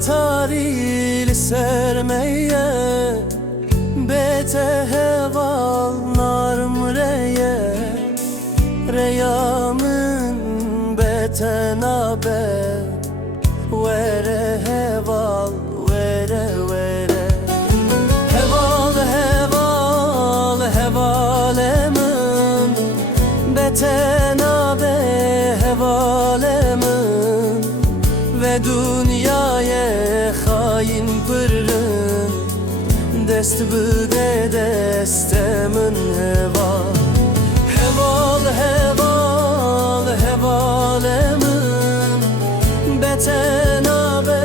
taril sermeye bete heval narm reye reyamın bete nabe vere heval vere vere heval heval hevalemin bete nabe hevalemin ve dünyaya hain pırrın dest bıde destemin heval heval heval hevalemin bete nabe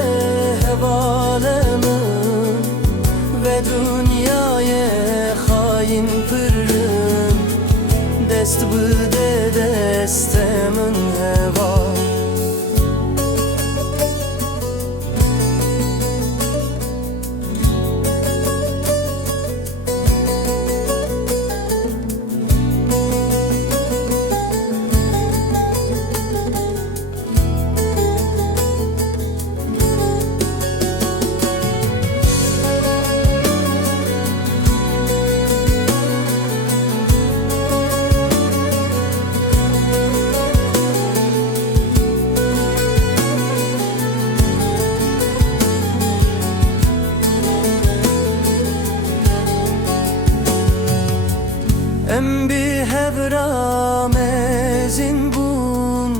hevalemin ve dünyaya hain pırrın dest bıde destemin heval Em bi hevra mezin bun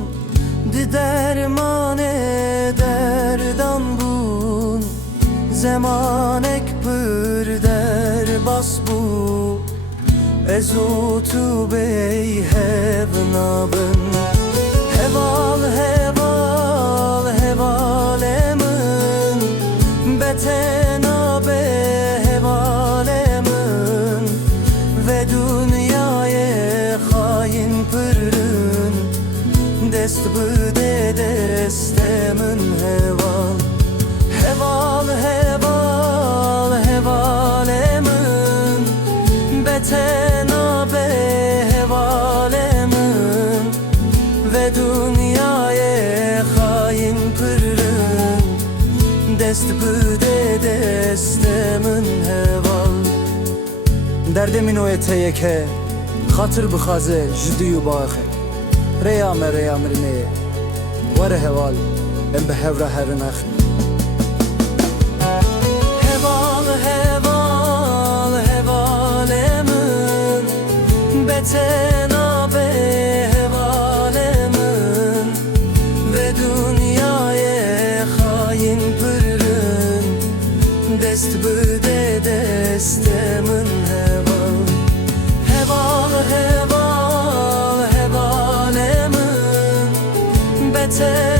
di dermane derdan bun zemanek pır der bas bu ezotu bey hevnabın heval heval hevalemin betena be hevalemin ve dünyaya hain pırrın dest bıde destemin heval heval heval hevalemin betena be hevalemin ve dünyaya hain pırrın dest bıde destemin heval derdemin o eteyeke hatır bıxaze jdiyu baxe reyame reyamrine vere heval em be hevra hernax heval heval hevalemin betena be hevalemin ve dünyaya hain pırrın dest bıde destemin heval heval heval hevalemin bete